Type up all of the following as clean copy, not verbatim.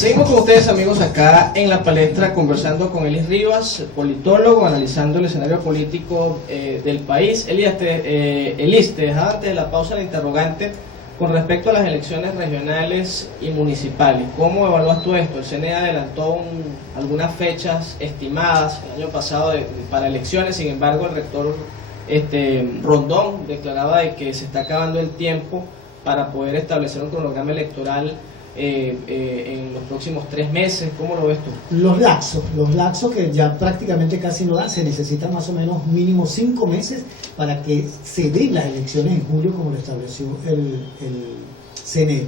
Seguimos con ustedes, amigos, acá en la palestra conversando con Elis Rivas, politólogo, analizando el escenario político del país. Elis, te dejaba antes de la pausa la interrogante con respecto a las elecciones regionales y municipales. ¿Cómo evalúas tú esto? El CNE adelantó algunas fechas estimadas el año pasado para elecciones, sin embargo el rector Rondón declaraba de que se está acabando el tiempo para poder establecer un cronograma electoral en los próximos 3 meses. ¿Cómo lo ves tú? Los lapsos que ya prácticamente casi no dan, se necesitan más o menos mínimo 5 meses para que se den las elecciones en julio, como lo estableció el CNE.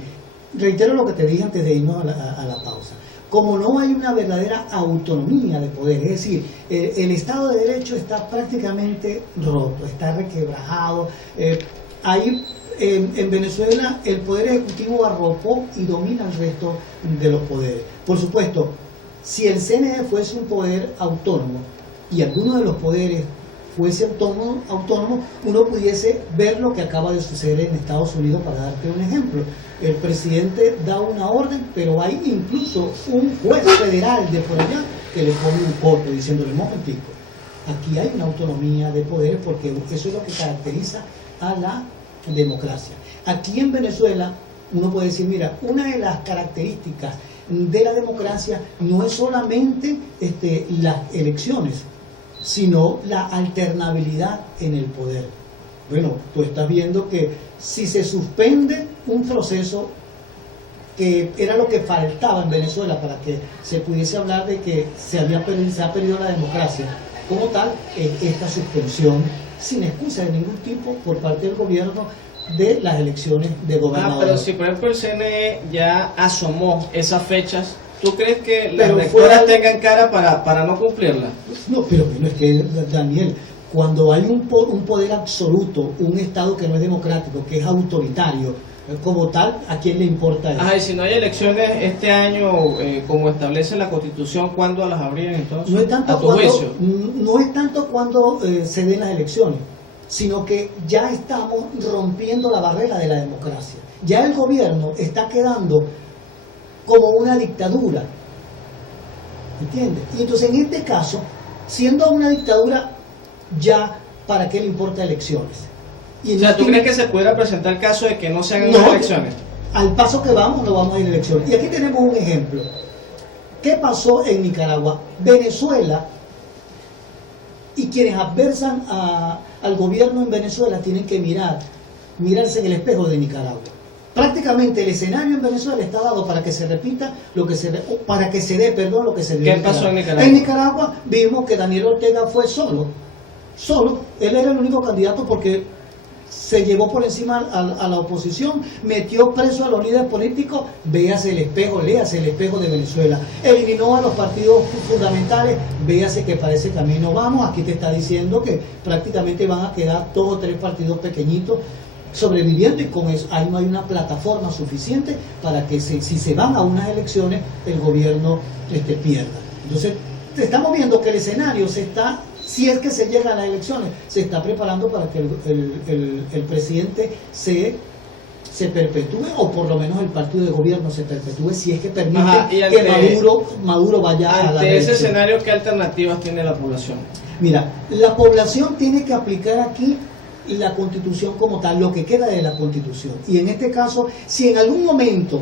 Reitero lo que te dije antes de irnos a la pausa. Como no hay una verdadera autonomía de poder, es decir, el Estado de Derecho está prácticamente roto, está requebrajado. En Venezuela el Poder Ejecutivo arropó y domina el resto de los poderes. Por supuesto, si el CNE fuese un poder autónomo y alguno de los poderes fuese autónomo, uno pudiese ver lo que acaba de suceder en Estados Unidos. Para darte un ejemplo, el presidente da una orden, pero hay incluso un juez federal de por allá que le pone un corto diciéndole: momentico, aquí hay una autonomía de poderes, porque eso es lo que caracteriza a la democracia. Aquí en Venezuela uno puede decir, mira, una de las características de la democracia no es solamente las elecciones, sino la alternabilidad en el poder. Bueno, tú estás viendo que si se suspende un proceso que era lo que faltaba en Venezuela para que se pudiese hablar de que se ha perdido la democracia como tal, esta suspensión sin excusa de ningún tipo por parte del gobierno de las elecciones de gobernadores. Pero si por ejemplo el CNE ya asomó esas fechas, ¿tú crees que las rectoras tengan cara para no cumplirlas? No, pero bueno, es que, Daniel, cuando hay un poder absoluto, un Estado que no es democrático, que es autoritario, como tal, ¿a quién le importa eso? Y si no hay elecciones este año, como establece la Constitución, ¿cuándo las habrían entonces? No es tanto cuando se den las elecciones, sino que ya estamos rompiendo la barrera de la democracia. Ya el gobierno está quedando como una dictadura, ¿entiendes? Y entonces en este caso, siendo una dictadura, ya ¿para qué le importa elecciones? O sea, ¿tú crees que se pudiera presentar el caso de que no se hagan las elecciones? Al paso que vamos, no vamos a ir a elecciones. Y aquí tenemos un ejemplo. ¿Qué pasó en Nicaragua? Venezuela, y quienes adversan al gobierno en Venezuela tienen que mirarse en el espejo de Nicaragua. Prácticamente el escenario en Venezuela está dado para que se repita lo que se dé lo que se dio. ¿Qué pasó en Nicaragua? En Nicaragua vimos que Daniel Ortega fue solo. Él era el único candidato porque se llevó por encima a la oposición, metió preso a los líderes políticos. Léase el espejo de Venezuela. Eliminó a los partidos fundamentales. Véase que para ese camino vamos. Aquí te está diciendo que prácticamente van a quedar 2 o 3 partidos pequeñitos sobreviviendo, y con eso ahí no hay una plataforma suficiente para que si se van a unas elecciones el gobierno pierda. Entonces estamos viendo que el escenario si es que se llega a las elecciones, se está preparando para que el presidente se perpetúe, o por lo menos el partido de gobierno se perpetúe, si es que permite que Maduro vaya a la reelección. Ante ese escenario, ¿qué alternativas tiene la población? Mira, la población tiene que aplicar aquí la Constitución como tal, lo que queda de la Constitución. Y en este caso, si en algún momento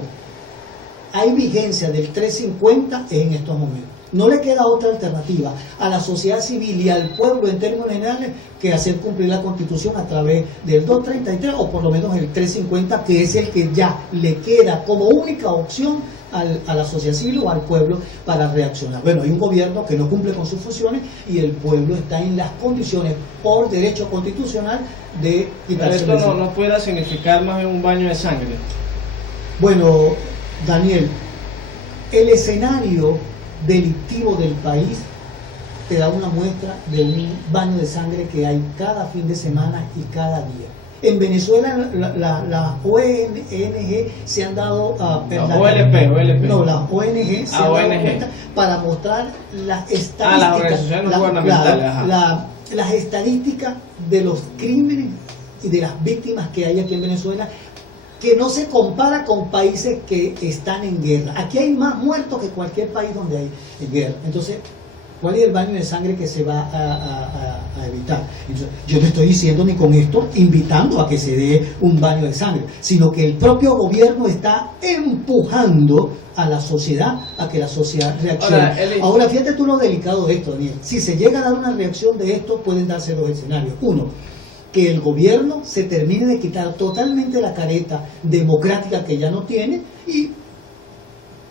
hay vigencia del 350, es en estos momentos. No le queda otra alternativa a la sociedad civil y al pueblo en términos generales que hacer cumplir la Constitución a través del 233 o por lo menos el 350, que es el que ya le queda como única opción a la sociedad civil o al pueblo para reaccionar. Bueno, hay un gobierno que no cumple con sus funciones y el pueblo está en las condiciones por derecho constitucional de quitarse. Pero esto no pueda significar más bien un baño de sangre. Bueno, Daniel, el escenario delictivo del país te da una muestra de un baño de sangre que hay cada fin de semana y cada día. En Venezuela las ONG se han dado las OLP. No, las ONG se han dado cuenta para mostrar las estadísticas, las organizaciones gubernamentales. Las estadísticas de los crímenes y de las víctimas que hay aquí en Venezuela que no se compara con países que están en guerra. Aquí hay más muertos que cualquier país donde hay guerra. Entonces, ¿cuál es el baño de sangre que se va a evitar? Entonces, yo no estoy diciendo ni con esto invitando a que se dé un baño de sangre, sino que el propio gobierno está empujando a la sociedad a que la sociedad reaccione. Ahora, fíjate tú lo delicado de esto, Daniel. Si se llega a dar una reacción de esto, pueden darse dos escenarios. Uno, que el gobierno se termine de quitar totalmente la careta democrática que ya no tiene y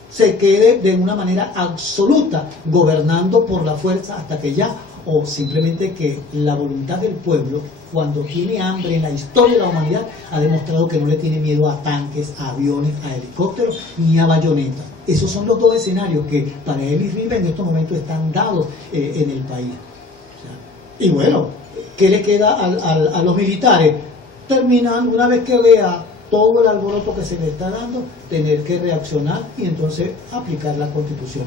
se quede de una manera absoluta gobernando por la fuerza hasta que ya, o simplemente que la voluntad del pueblo, cuando tiene hambre en la historia de la humanidad, ha demostrado que no le tiene miedo a tanques, a aviones, a helicópteros ni a bayonetas. Esos son los dos escenarios que para Elis Rivas en estos momentos están dados en el país. Y bueno, ¿qué le queda a los militares? Terminando, una vez que vea todo el alboroto que se le está dando, tener que reaccionar y entonces aplicar la Constitución.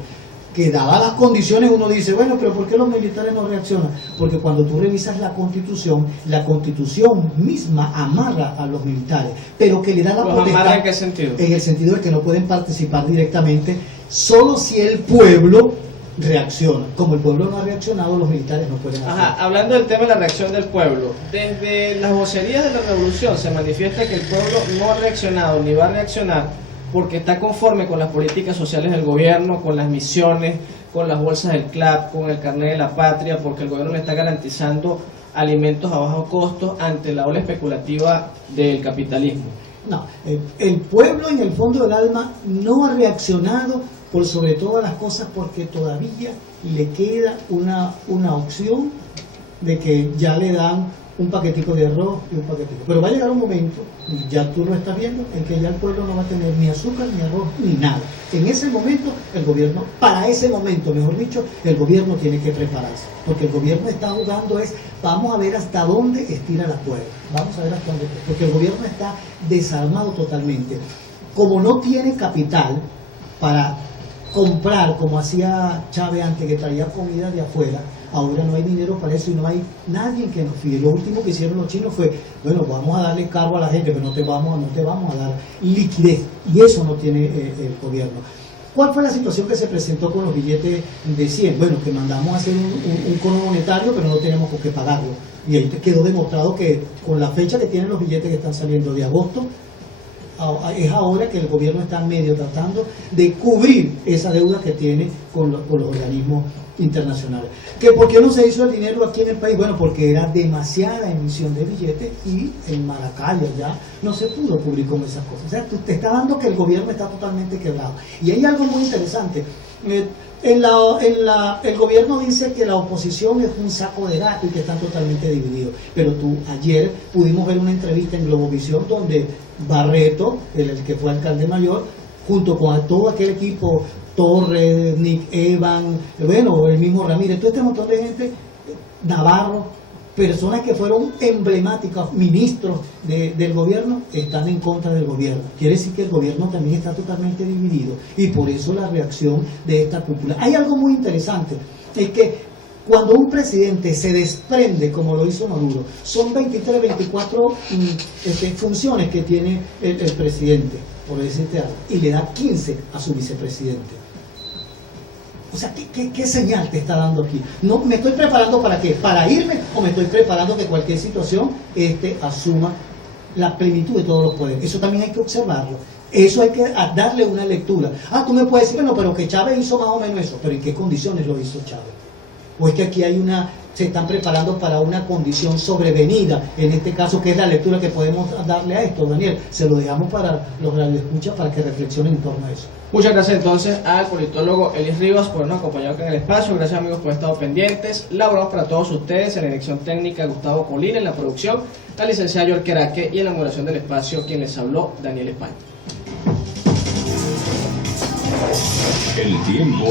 Que dadas las condiciones uno dice, bueno, pero ¿por qué los militares no reaccionan? Porque cuando tú revisas la Constitución misma amarra a los militares, pero que le da la potestad. ¿Amarra en qué sentido? En el sentido de que no pueden participar directamente, solo si el pueblo reacciona. Como el pueblo no ha reaccionado, los militares no pueden hacer. Ajá, hablando del tema de la reacción del pueblo, desde las vocerías de la revolución se manifiesta que el pueblo no ha reaccionado ni va a reaccionar porque está conforme con las políticas sociales del gobierno, con las misiones, con las bolsas del CLAP, con el carnet de la patria, porque el gobierno le está garantizando alimentos a bajo costo ante la ola especulativa del capitalismo. No, el pueblo en el fondo del alma no ha reaccionado por sobre todas las cosas porque todavía le queda una opción de que ya le dan un paquetico de arroz y un paquetico. Pero va a llegar un momento, y ya tú lo estás viendo, en que ya el pueblo no va a tener ni azúcar, ni arroz, ni nada. En ese momento, el gobierno, para ese momento, mejor dicho, el gobierno tiene que prepararse. Porque el gobierno está jugando vamos a ver hasta dónde estira la cuerda. Vamos a ver hasta dónde. Porque el gobierno está desarmado totalmente. Como no tiene capital para comprar, como hacía Chávez antes, que traía comida de afuera, ahora no hay dinero para eso y no hay nadie que nos fíe. Lo último que hicieron los chinos fue, bueno, vamos a darle cargo a la gente, pero no te vamos a dar liquidez. Y eso no tiene el gobierno. ¿Cuál fue la situación que se presentó con los billetes de 100? Bueno, que mandamos a hacer un cono monetario, pero no tenemos por qué pagarlo. Y ahí quedó demostrado que con la fecha que tienen los billetes que están saliendo de agosto, es ahora que el gobierno está medio tratando de cubrir esa deuda que tiene con los organismos internacionales. ¿Que por qué no se hizo el dinero aquí en el país? Bueno, porque era demasiada emisión de billetes y en Maracaibo ya no se pudo cubrir con esas cosas. O sea, te está dando que el gobierno está totalmente quebrado. Y hay algo muy interesante. El gobierno dice que la oposición es un saco de gato y que están totalmente divididos. Pero ayer pudimos ver una entrevista en Globovisión donde Barreto, el que fue alcalde mayor, junto con todo aquel equipo, Torres, Nick Evan, bueno, el mismo Ramírez, todo este montón de gente, Navarro, personas que fueron emblemáticas, ministros del gobierno, están en contra del gobierno. Quiere decir que el gobierno también está totalmente dividido y por eso la reacción de esta cúpula. Hay algo muy interesante, es que cuando un presidente se desprende, como lo hizo Maduro, son 23, 24 funciones que tiene el presidente, por decirte algo, y le da 15 a su vicepresidente. O sea, ¿qué señal te está dando aquí? No, ¿me estoy preparando para qué? ¿Para irme o me estoy preparando que cualquier situación asuma la plenitud de todos los poderes? Eso también hay que observarlo. Eso hay que darle una lectura. Tú me puedes decir, bueno, pero que Chávez hizo más o menos eso. ¿Pero en qué condiciones lo hizo Chávez? ¿O es que aquí se están preparando para una condición sobrevenida? En este caso, ¿qué es la lectura que podemos darle a esto, Daniel? Se lo dejamos para los radioescuchas para que reflexionen en torno a eso. Muchas gracias entonces al politólogo Elis Rivas por habernos acompañado acá en el espacio. Gracias amigos por haber estado pendientes. Laboramos para todos ustedes en la dirección técnica Gustavo Colina, en la producción la licenciada York Queraque y en la moderación del espacio quien les habló, Daniel España. El tiempo